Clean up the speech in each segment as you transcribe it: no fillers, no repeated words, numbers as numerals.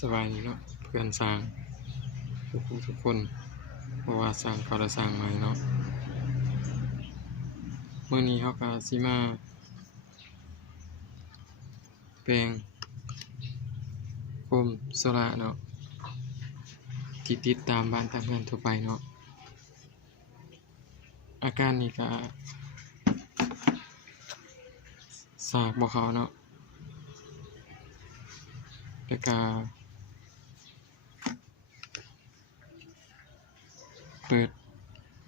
สบายดีเนาะเพื่อนสร้างทุกคนเพราะว่าสร้างเขาได้สร้างใหม่เนาะเมื่อนี้เขาก็สิมาแปลงโคมโซล่าเนาะที่ติดตามบ้านตามเพื่อนทั่วไปเนาะอาการนี้ก็สากบ่เขาเนาะแล้วก็เปิด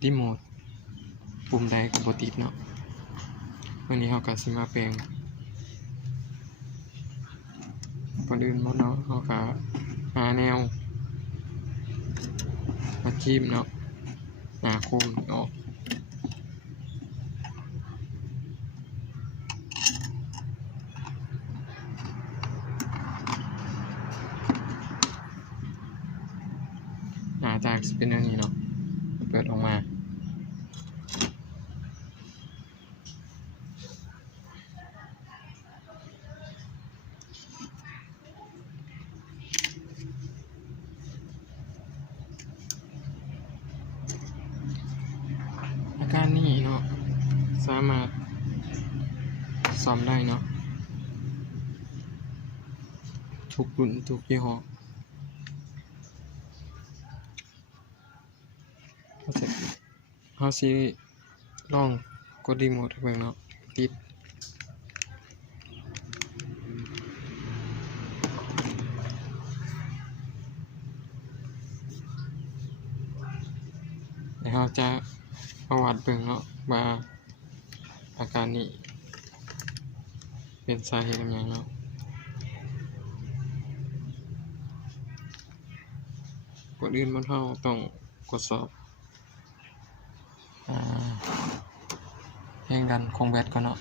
รีโมทปุ่มใดก็บ่ติดเนาะวันนี้เราก็สิมาแปลงก่อนอื่นหมดเนาะเราก็หาแนวมาคีบเนาะหาโคมออกหน้าตาสิเป็นอย่างนี้เนาะเปิดออกมาอาการนี้เนาะสามารถซ่อมได้เนาะทุกรุ่นทุกยี่ห้อเขาสิลองกดรีโมทให้เบิ่งเนาะติดแล้วเราจะประวัติเบิ่งเนาะว่าอาการนี้เป็นสาเหตุอะไรเนาะก่อนอื่นมันเราต้องกดสอบแรงดันของแบตก่อนเนาะ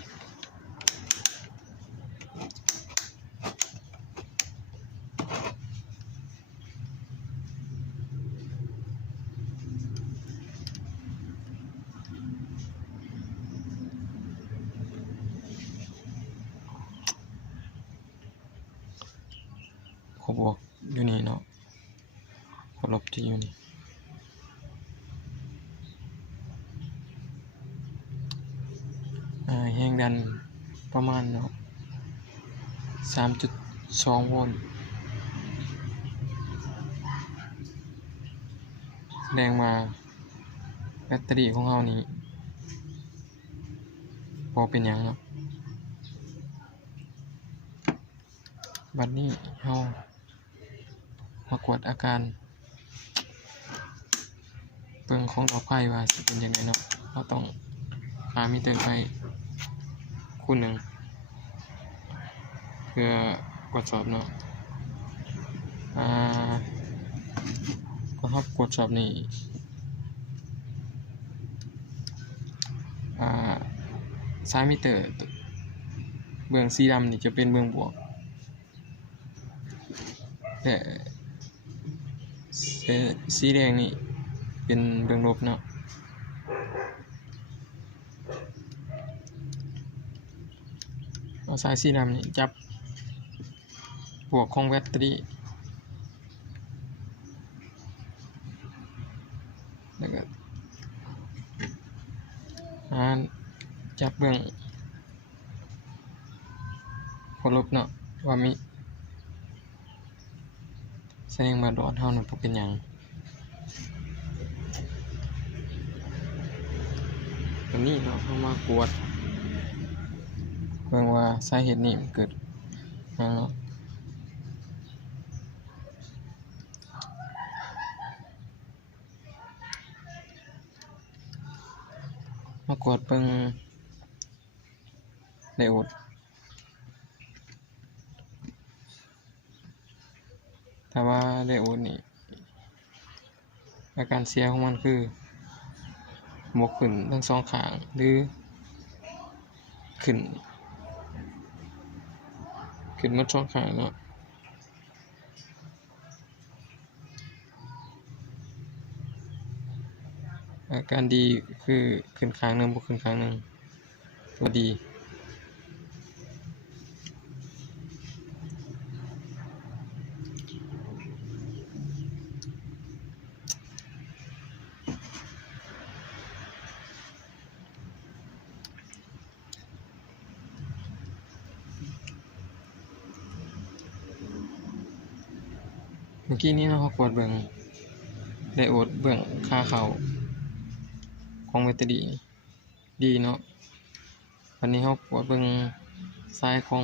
ขบวกอยู่นี่เนาะขลบที่อยู่นี่แรงดันประมาณเนาะ 3.2 โวลต์แสดงว่าแบตเตอรี่ของเรานี้พอเป็นหยังเนาะบัดนี้เรามากวดอาการเบิ่งของต่อไปว่าสิเป็นยังไงเนาะเราต้องหามิเตอร์ไฟคู่หนึ่งเพื่อกดสอบเนาะก็ครับกดสอบนี่ซ้ายมิเตอร์เบื้องสีดำนี่จะเป็นเบื้องบวกแต่สีแดงนี่เป็นเบื้องลบเนาะเอาสายสีดำนี่จับบวกของแบตเตอรี่แล้วก็จับเบื้องลบเนาะว่ามีแสดงมาดอดเท่านั้นเป็นหยังตัวนี้เนาะเข้ามากวดเบิ่งว่าสาเหตุนี้มันเกิดหยังเนาะมากวดเบิ่งไดโอดถ้าว่าไดโอดนี่อาการเสียของมันคือหมวกขึ้นทั้งสองข้างหรือขึ้นหมดสองข้างเนาะอาการดีคือขึ้นข้างหนึ่งบ่ขึ้นข้างหนึ่งตัวดี เมื่อกี้นี้เรากดเบิ่งไดโอดเบื้องค่าเข้าของแบตเตอรี่ดีเนาะวันนี้เรากดเบิ่งซ้ายของ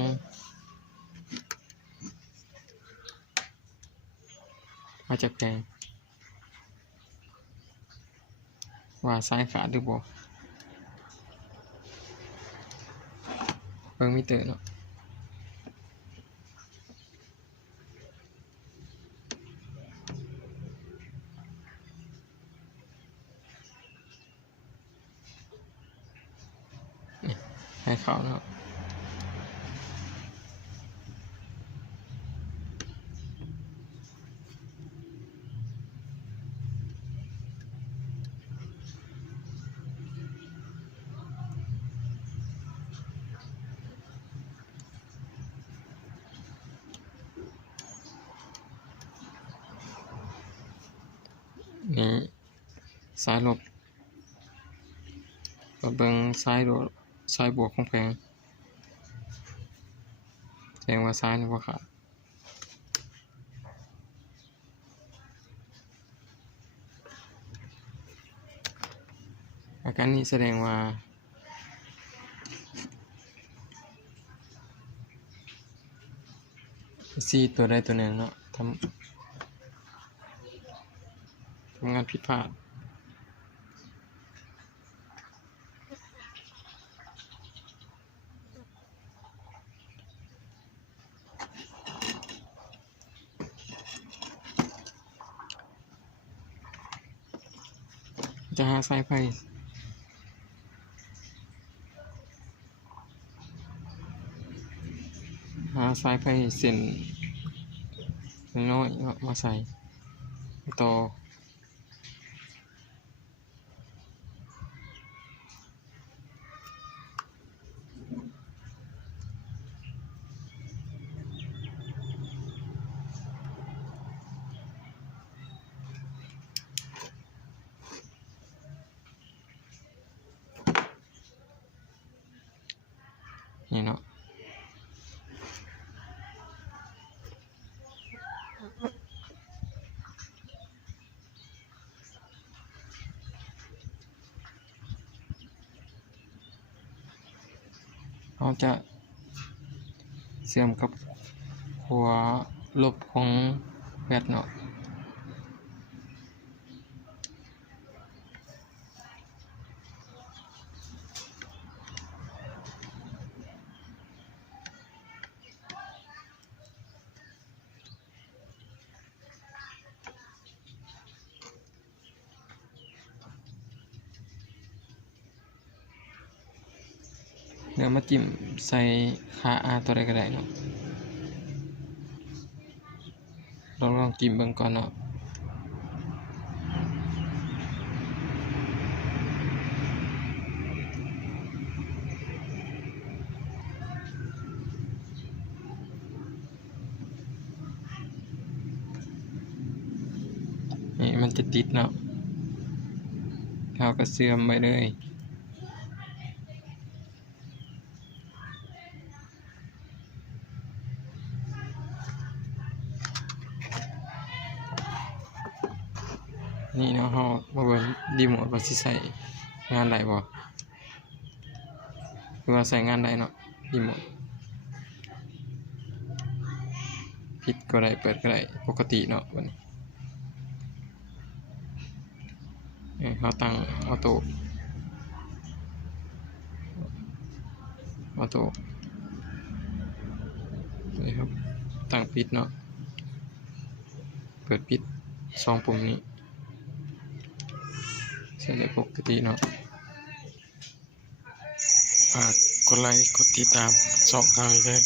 มาจากแผงว่าซ้ายขาดหรือบ่เบิ่งมิเตอร์เนาะนี่ให้เข้าเนาะนี่ซ้ายลบก็เบิ่งซ้ายโดดซ้ายบวกของแผงแสดงว่าซ้ายนี่บ่ขาดอาการนี้แสดงว่าซีตัวใดตัวหนึ่งเนาะทำงานผิดพลาดจะหาสายไฟเส้นน้อยๆมาใส่ต่อนี่เนาะเราจะเชื่อมกับหัวลบของแบตเนาะเดี๋ยวมาจิ้มใส่ค่า R ตัวใดก็ได้เนาะลองจิ้มเบิ่งก่อนเนาะนี่มันจะติดเนาะเราก็เสื่อมไปเลยนี่เนาะเรามาเบิ่งรีโมทว่าสิใช้งานได้บ่หรือว่าใช้งานได้เนาะรีโมทปิดก็ได้เปิดก็ได้ปกติเนาะบัดนี้เราตั้งออโต้นี่ครับตั้งปิดเนาะเปิดปิด2ปุ่มนี้ใช้ได้ปกติเนาะฝากกดไลค์กดติดตามช่องทางเลย